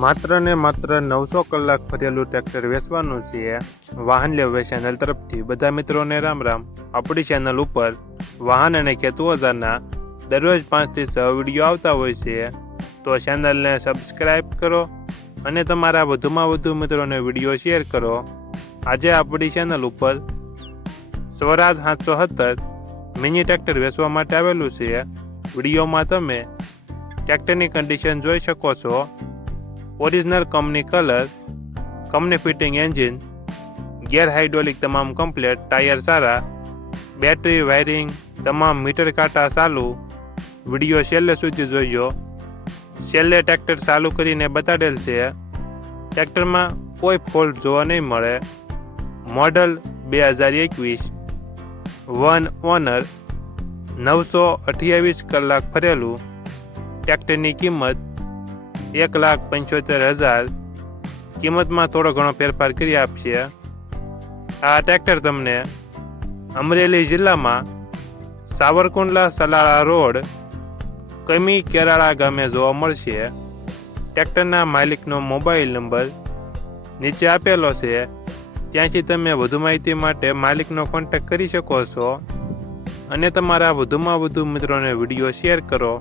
માત્ર ને માત્ર 900 કલાક ફરેલું ટ્રેક્ટર વેચવાનું છે। વાહન લેવા ચેનલ તરફથી બધા મિત્રોને રામ રામ। આપણી ચેનલ ઉપર વાહન અને ખેત ઓજારના દરરોજ 5 થી 6 વિડીયો આવતા હોય છે, તો ચેનલને સબસ્ક્રાઈબ કરો અને તમારા વધુમાં વધુ મિત્રોને વિડીયો શેર કરો। આજે આપણી ચેનલ ઉપર સ્વરાજ 770 મિની ટ્રેક્ટર વેચવા માટે આવેલું છે। વિડીયોમાં તમે ટ્રેક્ટરની કન્ડિશન જોઈ શકો છો। Original company colour, company fitting engine, ગેર હાઇડ્રોલિક તમામ કમ્પ્લેટ, ટાયર સારા, બેટરી વાયરિંગ તમામ મીટર કાંટા ચાલુ। વિડીયો છેલ્લે સુધી જોઈજો। છેલ્લે ટ્રેક્ટર ચાલુ કરીને બતાડેલ છે। ટ્રેક્ટરમાં કોઈ ફોલ્ટ જોવા નહીં મળે। મોડલ 2021, વન ઓનર, 928 કલાક ફરેલું। ટ્રેક્ટરની કિંમત 1,75,000। કિંમતમાં થોડો ઘણો ફેરફાર કરી આપશે। આ ટ્રેક્ટર તમને અમરેલી જિલ્લામાં સાવરકુંડલા સલાળા રોડ, કમી કેરાળા ગામે જોવા મળશે। ટ્રેક્ટરના માલિકનો મોબાઈલ નંબર નીચે આપેલો છે, ત્યાંથી તમે વધુ માહિતી માટે માલિકનો કોન્ટેક્ટ કરી શકો છો અને તમારા વધુમાં વધુ મિત્રોને વિડીયો શેર કરો।